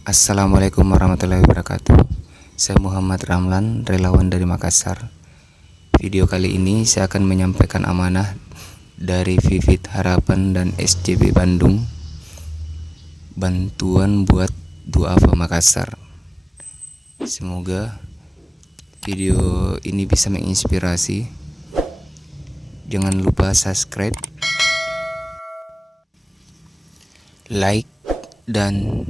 Assalamualaikum warahmatullahi wabarakatuh. Saya Muhammad Ramlan, relawan dari Makassar. Video kali ini saya akan menyampaikan amanah dari Vivit Harapan dan SJB Bandung, bantuan buat duafa Makassar. Semoga video ini bisa menginspirasi. Jangan lupa subscribe, like, dan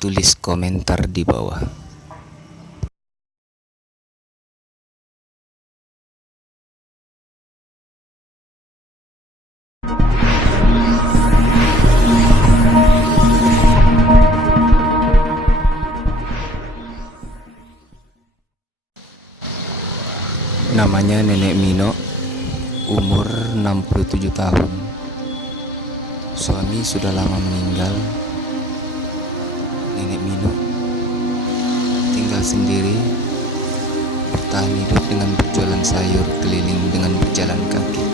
tulis komentar di bawah. Namanya Nenek Mino, umur 67 tahun. Suami sudah lama meninggal. Nenek Mino tinggal sendiri, bertahan hidup dengan berjualan sayur keliling dengan berjalan kaki.